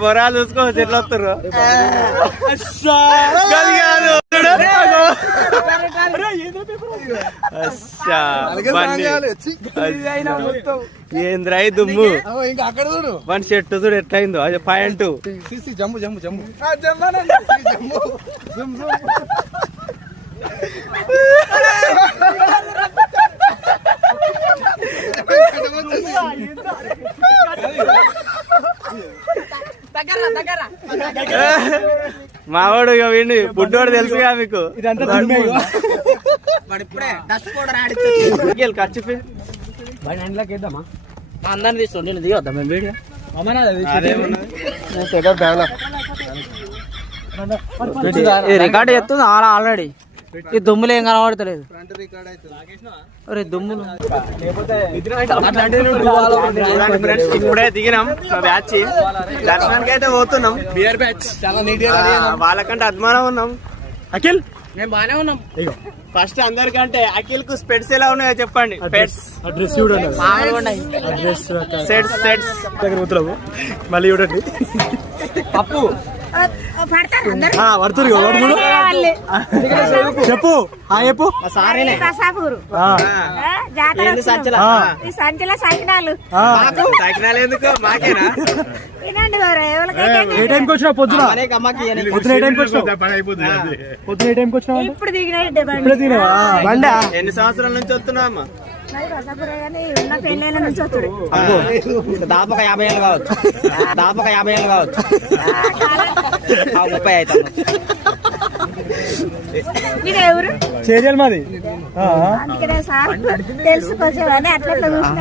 పొరగాలు చూసుకోవచ్చు ఎట్లా వస్తారు. ఏంద్రా దుమ్ము వన్ షర్ట్ చూడు ఎట్లయిందో అది పాయింట్. జమ్ము జమ్ము జమ్ము మావాడు ఇక వీడి బుడ్డోడు తెలుసుగా మీకు. ఖర్చు అందరిని తీసుకోండి, నేను దిగొద్దా మేము వీడియో. రికార్డ్ చెప్తుంది ఆల్రెడీ. ఈ దుమ్ములు ఏం కనబడతలేదు. దుమ్ములు ఇప్పుడే దిగినాం బ్యాచ్. దర్శనానికి అయితే పోతున్నాం. బియర్ బ్యాచ్ చాలా నీట్ గా వాళ్ళకంటే అద్మానం ఉన్నాం. అఖిల్ మేము బానే ఉన్నాం. ఫస్ట్ అందరికంటే అఖిల్ కు స్పెట్స్ ఎలా ఉన్నాయో చెప్పండి. మళ్ళీ చూడండి పప్పు చెప్పు చెప్పు. సంచల సైకినాలు ఎందుకు మాకేనా? ఏ టైంకి వచ్చినావు? పొద్దున పొద్దున ఏ టైంకి వచ్చినావు? పొద్దున ఏ టైంకి వచ్చినావు? ఇప్పుడు బండా ఎన్ని సంవత్సరాల నుంచి వస్తున్నావు అమ్మా? ఉన్న పెళ్ళైన నుంచి వచ్చాడు. దాదాపు 50 ఏళ్ళు కావచ్చు. దాదాపు 50 ఏళ్ళు కావచ్చు. 30 అవుతాం. ఎవరు చేయాలి మాది. అందుకనే సార్ తెలుసుకొచ్చేవాడిని అట్లా చూసిన